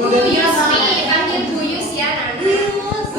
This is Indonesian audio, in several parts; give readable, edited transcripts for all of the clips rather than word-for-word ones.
Guyus nih, panggil Guyus ya Nana. Guyus.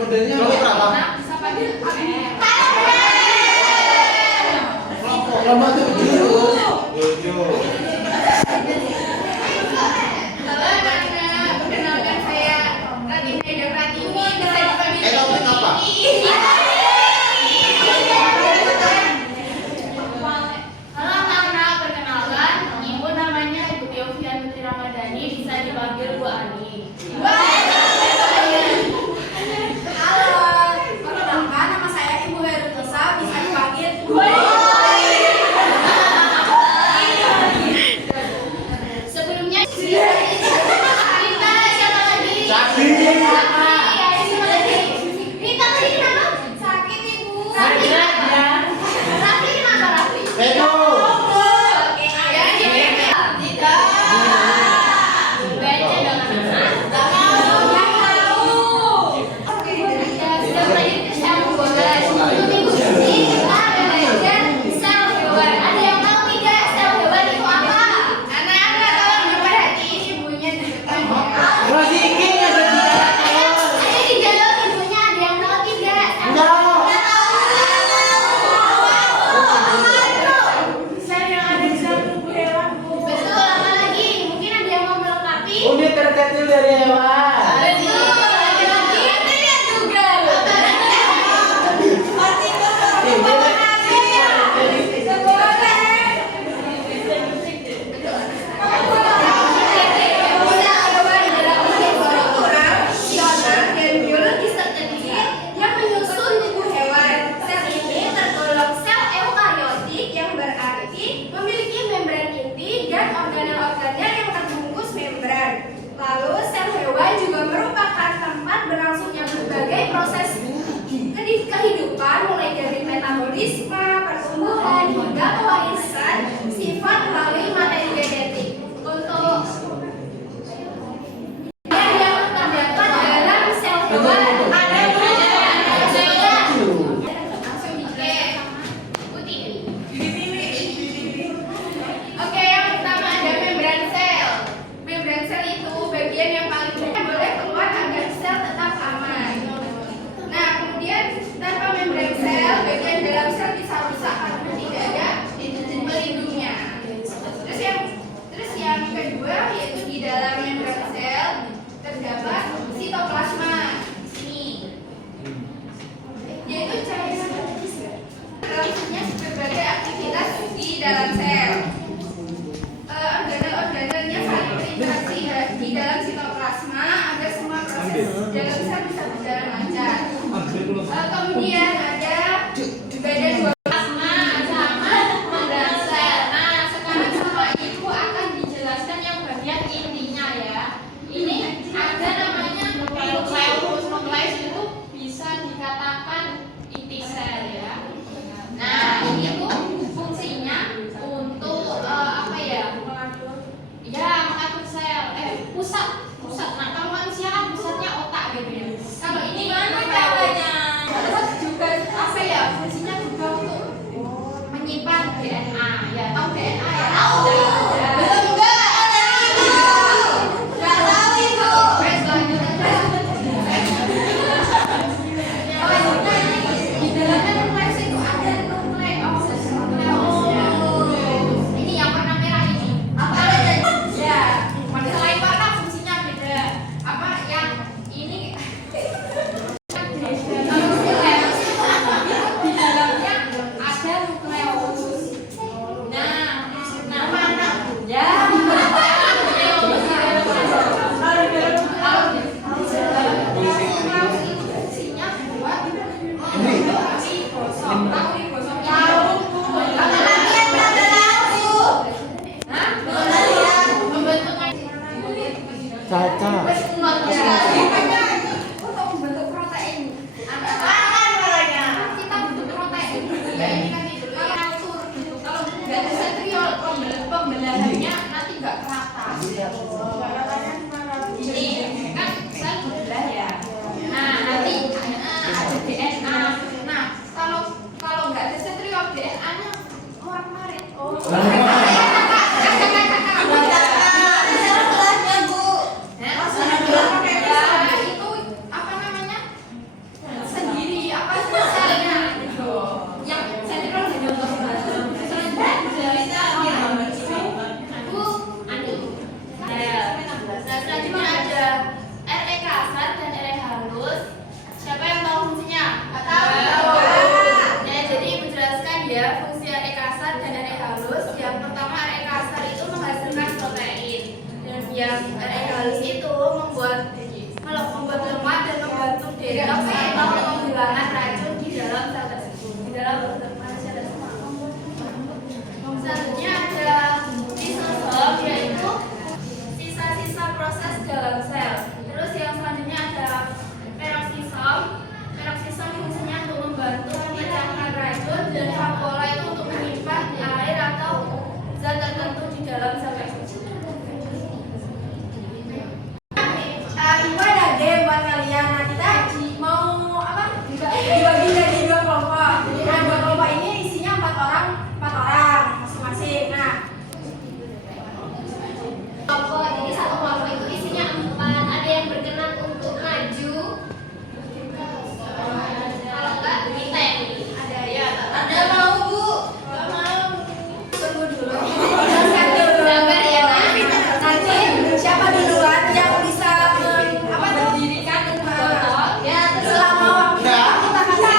Modelnya berapa? Bisa panggil Lama 7. Halo Nana, perkenalkan saya Radina Ida Pratiwi. Bisa dipanggil apa? Halo Nana, perkenalkan Ibu namanya Ibu Teofian Putri Ramadhani, bisa dipanggil Bu Ani. Sebelumnya Rita, siapa lagi? Sakit. Siapa lagi? Rita tadi kenapa? Sakit Ibu. Sakit apa? Rafli kenapa Rafli? Edo. Oke, ya tidak. Baca dong anak-anak. Yang tahu. Ya, sudah belajar ke sel 12. Untuk minggu ini kita belajar sel hewan. Ada yang tahu tidak sel hewan itu apa? Anak-anak tolong diperhatiin ibunya di depan ya. Rosiki ya Ayo dijawab ibunya, ada yang tahu tidak? Sel yang ada di dalam tubuh hewan, Bu. Betul, apa lagi? Mungkin ada yang mau melengkapi? Unit terkecil dari hewan. Betul, lagi-lagi. Lihat juga. Yang menyusun tubuh hewan. Sel ini tergolong sel eukariotik yang berarti memiliki membran inti dan organel-organel yang terbungkus membran. Lalu sel hewan juga merupakan tempat berlangsungnya berbagai proses kehidupan mulai dari metabolisme, pertumbuhan hingga pewarisan sifat melalui materi genetik. Untuk yang terdapat dalam sel hewan ada langsung dicek. Putih. Oke, yang pertama ada membran sel. Membran sel itu bagian yang paling boleh keluar agar sel tetap aman. Nah, kemudian tanpa membran sel, bagian dalam sel bisa rusak karena tidak ada pelindungnya. Terus yang kedua yaitu di dalam membran sel terdapat sitoplasma. Sini. Yaitu cairan berlangsungnya berbagai aktivitas di dalam sel. Organel-organelnya saling berinteraksi di dalam sitoplasma agar semua proses dalam sel bisa berjalan lancar. Kemudian ada badan dua plasma sama membran sel. Nah, sekarang semua itu akan dijelaskan yang bagian intinya ya. Ini ada namanya nukleus. Nukleus itu bisa dikatakan inti sel ya. Nah, ini tuh fungsinya untuk apa ya? Ya, mengatur sel. Pusat. Nah, kalau manusia kan pusatnya otak gitu ya. Kalau ini gimana caranya? Terus juga apa ya? Fungsinya juga untuk menyimpan DNA. Ya, tahu DNA ya? Tahu. Belum enggak? Enggak tahu itu. Wes lanjut aja. Di dalamnya nukleus itu ada nukleus. Ini yang warna merah ini. Apa aja? Ya, selain warna fungsinya beda. Apa yang ini? Di dalamnya ada nukleus. Nah, fungsi arek kasar dan arek halus. Yang pertama, arek kasar itu menghasilkan protein, dan yang arek halus itu membuat lemak dan membantu detoks atau penghilangkan racun di dalam sel tersebut. Di dalam manusia tersebut. Selanjutnya ada lisosom, yaitu sisa-sisa proses dalam sel. Terus yang selanjutnya ada peroksisom. Peroksisom fungsinya untuk membantu memecahkan racun, dan vakuola itu untuk menyimpan air atau zat tertentu di dalam sel tersebut. Ibu ada game buat kalian. Nah, kita mau apa? Dibagi jadi dua kelompok. Nah, dua kelompok ini isinya empat orang masing-masing. Nah, Kelompok, jadi satu kelompok itu isinya 4. Ada yang berkenan untuk maju. Kalau enggak, kita yang pilih. Ada ya. Ada mau Bu? Enggak mau. tunggu dulu. Sabar ya, Nak. Nanti siapa duluan yang bisa mendirikan Ya, selama waktu kita kasih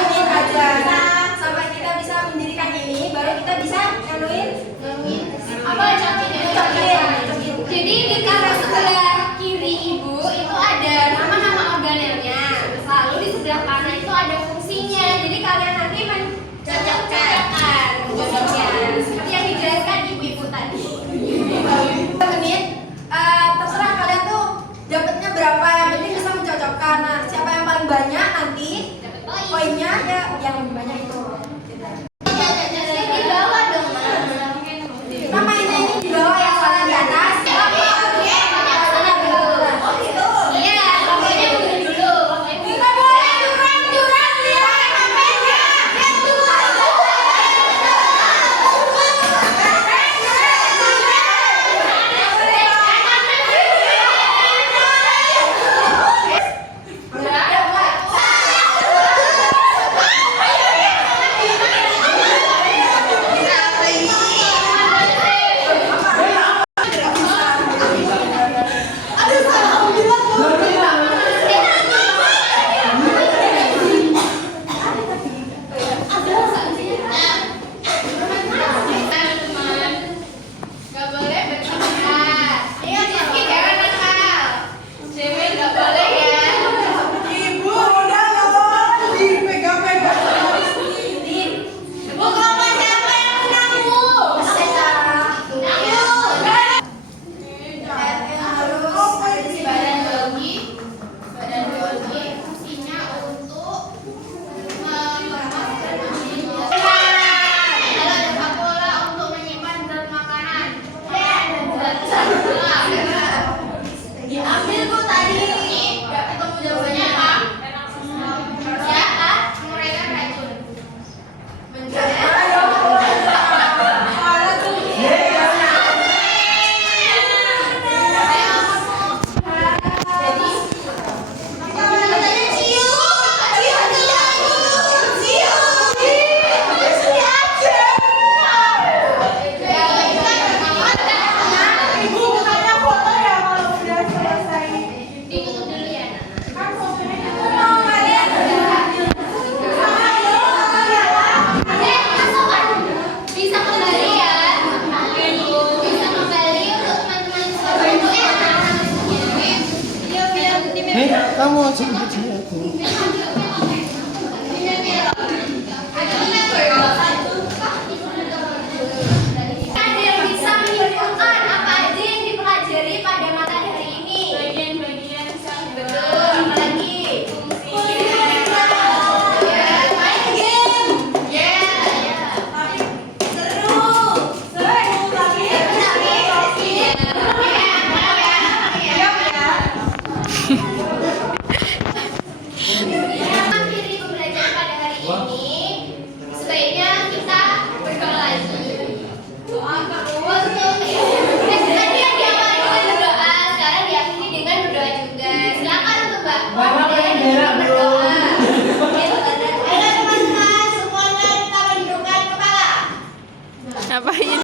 menit aja. Sampai kita bisa mendirikan ini, baru kita bisa nganuin apa cokin? Jadi di kanan sebelah kiri Ibu itu ada nama-nama organelnya. Lalu di sebelah kanan itu ada fungsinya. Jadi kalian nanti mencocokkan. Seperti yang dijelaskan Ibu-ibu tadi. menit. Terserah kalian tuh dapatnya berapa, yang penting bisa mencocokkan. Nah, siapa yang paling banyak nanti poinnya ya yang lebih banyak itu. Di bawah dong, Mak. Kita mainnya ini di bawah ya, soalnya di atas. Iya, pokoknya mundur dulu. Kita boleh curang lihat HP-nya. Gak boleh bertindak. Ingat Rizky, jangan nakal. Cewek gak boleh ya. Ibu udah loh, dipegang-pegang. Bu, kalau siapa yang menang, Bu? Badan biologi fungsinya untuk mengemas dan menyimpan. Lalu ada vakuola untuk menyimpan zat makanan. Zat diambil Bu tadi. Gak ketemu jawabannya apa? Ya, menguraikan racun. Ibu bukannya foto ya kalau udah selesai. Ditutup dulu ya, Nak. Kan fotonya itu mau kalian. Bisa kembali ya. Bisa kembali untuk teman-teman sekolah ya. Kamu jemput saya aku. Ada yang bisa menyimpulkan apa aja yang dipelajari pada materi hari ini? Bagian-bagian betul. Apalagi fungsi. Main game. Ya. Akhiri pembelajaran pada hari ini, sebaiknya kita berdoa lagi. Untuk tadi yang diawali dengan berdoa, sekarang diakhiri dengan berdoa juga. Silakan untuk Mbak. Berdoa. Ayo teman-teman, semuanya kita mendudukkan kepala. Ngapain?